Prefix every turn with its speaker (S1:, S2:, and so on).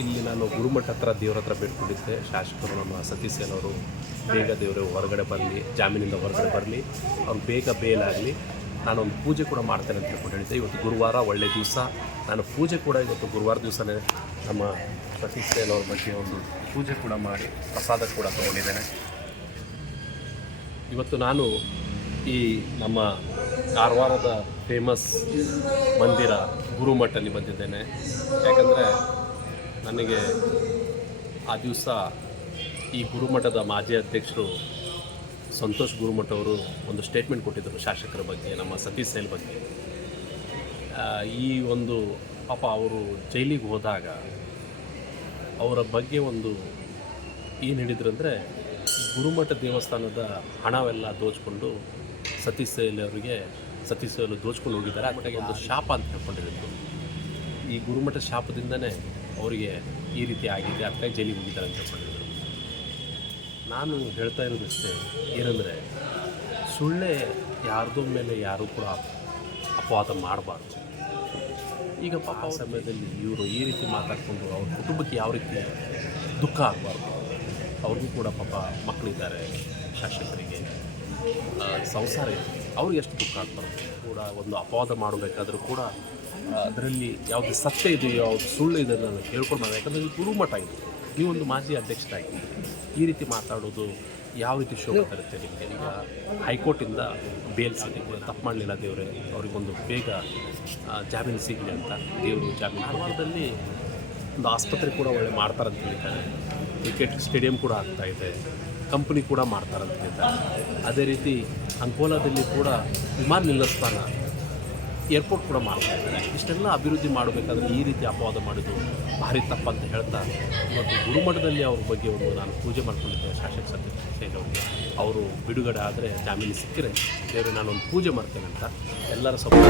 S1: ಇಲ್ಲಿ ನಾನು ಗುರುಮಠ ಹತ್ರ ದೇವ್ರ ಹತ್ರ ಬೇಡ್ಕೊಂಡಿದ್ದೆ. ಶಾಸಕರು ನಮ್ಮ ಸತೀಶ್ ಸೇನವರು ಬೇಗ ದೇವರು ಹೊರಗಡೆ ಬರಲಿ, ಜಾಮೀನಿಂದ ಹೊರಗಡೆ ಬರಲಿ, ಅವ್ರು ಬೇಗ ಬೇಲಾಗಲಿ, ನಾನೊಂದು ಪೂಜೆ ಕೂಡ ಮಾಡ್ತೇನೆ ಅಂತ ಹೇಳ್ಕೊಂಡಿದ್ದೆ ಇವತ್ತು ಗುರುವಾರ ಒಳ್ಳೆ ದಿವಸ. ನಾನು ಪೂಜೆ ಕೂಡ ಇವತ್ತು ಗುರುವಾರ ದಿವಸನೇ ನಮ್ಮ ಸತೀಶ್ ಸೇನ್ ಅವ್ರ ಬಗ್ಗೆ ಒಂದು ಪೂಜೆ ಕೂಡ ಮಾಡಿ ಪ್ರಸಾದ ಕೂಡ ತಗೊಂಡಿದ್ದೇನೆ. ಇವತ್ತು ನಾನು ಈ ನಮ್ಮ ಕಾರವಾರದ ಫೇಮಸ್ ಮಂದಿರ ಗುರುಮಠಲ್ಲಿ ಬಂದಿದ್ದೇನೆ. ಯಾಕಂದರೆ ನನಗೆ ಆ ದಿವಸ ಈ ಗುರುಮಠದ ಮಾಜಿ ಅಧ್ಯಕ್ಷರು ಸಂತೋಷ್ ಗುರುಮಠ ಅವರು ಒಂದು ಸ್ಟೇಟ್ಮೆಂಟ್ ಕೊಟ್ಟಿದ್ದರು ಶಾಸಕರ ಬಗ್ಗೆ, ನಮ್ಮ ಸತೀಶ್ ಸೈಲ್ ಬಗ್ಗೆ. ಈ ಒಂದು ಪಾಪ ಅವರು ಜೈಲಿಗೆ ಹೋದಾಗ ಅವರ ಬಗ್ಗೆ ಒಂದು ಏನು ಹೇಳಿದ್ರಂದರೆ ಗುರುಮಠ ದೇವಸ್ಥಾನದ ಹಣವೆಲ್ಲ ದೋಚ್ಕೊಂಡು ಸತೀಶ್ ಸೇಲ್ ಅವರಿಗೆ ಸತೀಶ್ ಸೇಲ್ ದೋಚ್ಕೊಂಡು ಹೋಗಿದ್ದಾರೆ. ಅದಕ್ಕಾಗಿ ಒಂದು ಶಾಪ ಅಂತ ಹೇಳ್ಕೊಂಡಿರೋದು. ಈ ಗುರುಮಠ ಶಾಪದಿಂದನೇ ಅವರಿಗೆ ಈ ರೀತಿ ಆಗಿದೆ ಅದಕ್ಕಾಗಿ ಜೈಲಿಗೆ ಹೋಗಿದ್ದಾರೆ ಅಂತ ಹೇಳ್ಕೊಂಡಿದ್ರು ನಾನು ಹೇಳ್ತಾ ಇರೋದಷ್ಟೇ ಏನಂದರೆ ಸುಳ್ಳೆ ಯಾರ್ದೋ ಮೇಲೆ ಯಾರೂ ಕೂಡ ಅಪವಾದ ಮಾಡಬಾರ್ದು. ಈಗ ಪಾಪ ಆ ಸಮಯದಲ್ಲಿ ಇವರು ಈ ರೀತಿ ಮಾತಾಡಿಕೊಂಡು ಅವ್ರ ಕುಟುಂಬಕ್ಕೆ ಯಾವ ರೀತಿ ದುಃಖ ಆಗಬಾರ್ದು? ಅವ್ರಿಗೂ ಕೂಡ ಪಾಪ ಮಕ್ಕಳಿದ್ದಾರೆ ಶಾಸಕರಿಗೆ. ಸಂಸಾರ ಇದೆ. ಅವ್ರಿಗೆ ಎಷ್ಟು ದುಃಖ ಆಗ್ತಾರೆ ಕೂಡ ಒಂದು ಅಪವಾದ ಮಾಡಬೇಕಾದ್ರೂ ಕೂಡ ಅದರಲ್ಲಿ ಯಾವುದು ಸತ್ಯ ಇದೆಯೋ, ಯಾವುದು ಸುಳ್ಳು ಇದೆ ನಾನು ನಾವು ಯಾಕಂದರೆ ಇದು ಗುರುಮಠ ಇದು. ನೀವೊಂದು ಮಾಜಿ ಅಧ್ಯಕ್ಷರಾಗಿ ಈ ರೀತಿ ಮಾತಾಡೋದು ಯಾವ ರೀತಿ ಶೋಭೆ ತರುತ್ತೆ ನಿಮಗೆ? ಈಗ ಹೈಕೋರ್ಟಿಂದ ಬೇಲ್ ಸಿಗುತ್ತೆ ತಪ್ಪು ಮಾಡಲಿಲ್ಲ ದೇವರೇ. ಅವ್ರಿಗೊಂದು ಬೇಗ ಜಾಮೀನು ಸಿಗಲಿ ಅಂತ ದೇವರು ಜಾಮೀನು. ಧಾರವಾಡದಲ್ಲಿ ಒಂದು ಆಸ್ಪತ್ರೆ ಕೂಡ ಒಳ್ಳೆ ಮಾಡ್ತಾರಂತ ಹೇಳ್ತಾರೆ ಕ್ರಿಕೆಟ್ ಸ್ಟೇಡಿಯಂ ಕೂಡ ಆಗ್ತಾ ಇದೆ. ಕಂಪ್ನಿ ಕೂಡ ಮಾಡ್ತಾರಂತ ಹೇಳ್ತಾರೆ ಅದೇ ರೀತಿ ಅಂಕೋಲಾದಲ್ಲಿ ಕೂಡ ವಿಮಾನ ನಿಲ್ಲಿಸ್ತಾನ ಏರ್ಪೋರ್ಟ್ ಕೂಡ ಮಾಡ್ತಾ ಇದ್ದಾರೆ ಇಷ್ಟೆಲ್ಲ ಅಭಿವೃದ್ಧಿ ಮಾಡಬೇಕಾದ್ರೆ ಈ ರೀತಿ ಅಪವಾದ ಮಾಡೋದು ಭಾರಿ ತಪ್ಪಂತ ಹೇಳ್ತಾ ಇವತ್ತು ಗುರುಮಠದಲ್ಲಿ ಅವ್ರ ಬಗ್ಗೆ ಒಂದು ನಾನು ಪೂಜೆ ಮಾಡ್ಕೊಂಡಿದ್ದೆ. ಶಾಸಕ ಸತ್ಯಶೈಲ್ ಅವರಿಗೆ. ಅವರು ಬಿಡುಗಡೆ ಆದರೆ ಜಾಮೀನು ಸಿಕ್ಕರೆ, ದೇವರು ನಾನೊಂದು ಪೂಜೆ ಮಾಡ್ತೇನೆ ಅಂತ. ಎಲ್ಲರ ಸಪೋರ್ಟ್